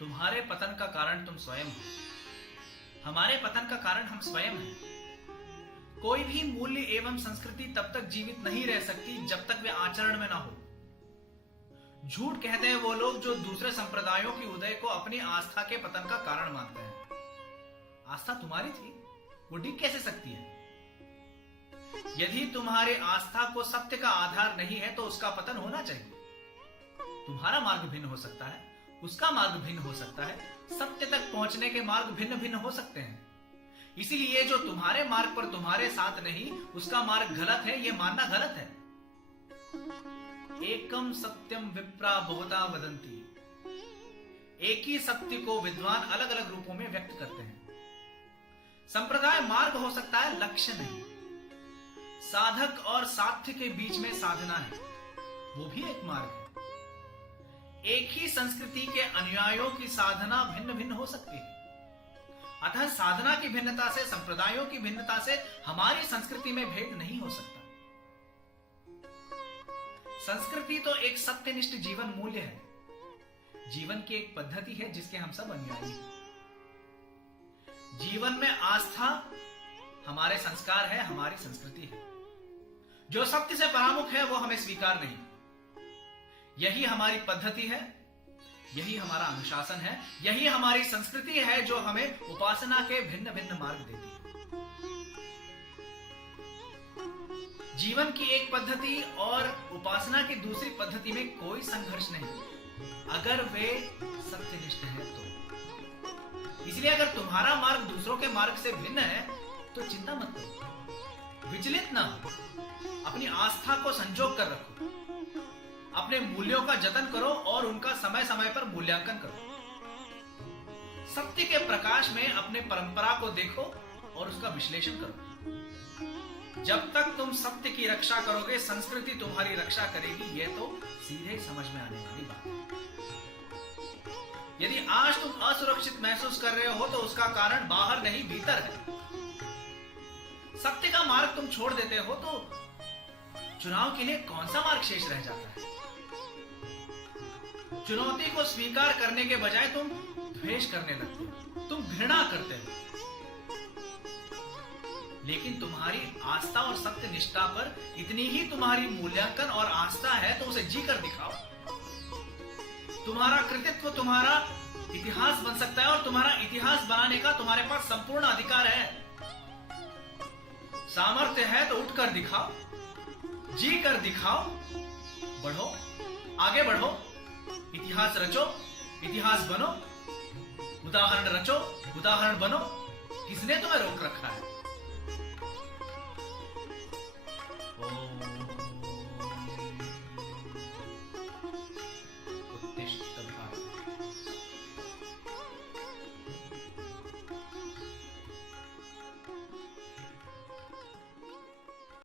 तुम्हारे पतन का कारण तुम स्वयं हो। हमारे पतन का कारण हम स्वयं हैं। कोई भी मूल्य एवं संस्कृति तब तक जीवित नहीं रह सकती जब तक वे आचरण में ना हो। झूठ कहते हैं वो लोग जो दूसरे संप्रदायों की उदय को अपनी आस्था के पतन का कारण मानते हैं। आस्था तुम्हारी थी, वो डिग कैसे सकती है? यदि तुम्हारी आस्था को सत्य का आधार नहीं है तो उसका पतन होना चाहिए। तुम्हारा मार्ग भिन्न हो सकता है, उसका मार्ग भिन्न हो सकता है, सत्य तक पहुंचने के मार्ग भिन्न भिन्न हो सकते हैं। इसीलिए जो तुम्हारे मार्ग पर तुम्हारे साथ नहीं, उसका मार्ग गलत है, यह मानना गलत है। एकम सत्यम विप्रा बहुधा वदंती। एक ही सत्य को विद्वान अलग अलग रूपों में व्यक्त करते हैं। संप्रदाय मार्ग हो सकता है, लक्ष्य नहीं। साधक और साध्य के बीच में साधना है, वो भी एक मार्ग है। एक ही संस्कृति के अनुयायियों की साधना भिन्न भिन्न हो सकती है। अतः साधना की भिन्नता से, संप्रदायों की भिन्नता से हमारी संस्कृति में भेद नहीं हो सकता। संस्कृति तो एक सत्यनिष्ठ जीवन मूल्य है, जीवन की एक पद्धति है जिसके हम सब अनुयायी हैं। जीवन में आस्था हमारे संस्कार है, हमारी संस्कृति है। जो सत्य से परामुख है वो हमें स्वीकार नहीं। यही हमारी पद्धति है, यही हमारा अनुशासन है, यही हमारी संस्कृति है जो हमें उपासना के भिन्न भिन्न मार्ग देती है। जीवन की एक पद्धति और उपासना की दूसरी पद्धति में कोई संघर्ष नहीं, अगर वे सत्यनिष्ठ है तो। इसलिए अगर तुम्हारा मार्ग दूसरों के मार्ग से भिन्न है तो चिंता मत करो, विचलित ना हो। अपनी आस्था को संजोग कर रखो, अपने मूल्यों का जतन करो और उनका समय समय पर मूल्यांकन करो। सत्य के प्रकाश में अपने परंपरा को देखो और उसका विश्लेषण करो। जब तक तुम सत्य की रक्षा करोगे, संस्कृति तुम्हारी रक्षा करेगी, यह तो सीधे समझ में आने वाली बात है। यदि आज तुम असुरक्षित महसूस कर रहे हो तो उसका कारण बाहर नहीं, भीतर है। सत्य का मार्ग तुम छोड़ देते हो तो चुनाव के लिए कौन सा मार्ग शेष रह जाता है? चुनौती को स्वीकार करने के बजाय तुम द्वेष करने लगते हो, तुम घृणा करते हो। लेकिन तुम्हारी आस्था और सत्य निष्ठा पर इतनी ही तुम्हारी मूल्यांकन और आस्था है तो उसे जी कर दिखाओ। तुम्हारा कृतित्व तुम्हारा इतिहास बन सकता है और तुम्हारा इतिहास बनाने का तुम्हारे पास संपूर्ण अधिकार है। सामर्थ्य है तो उठकर दिखाओ, जी कर दिखाओ, बढ़ो, आगे बढ़ो, इतिहास रचो, इतिहास बनो, उदाहरण रचो, उदाहरण बनो। किसने तुम्हें रोक रखा है? ओम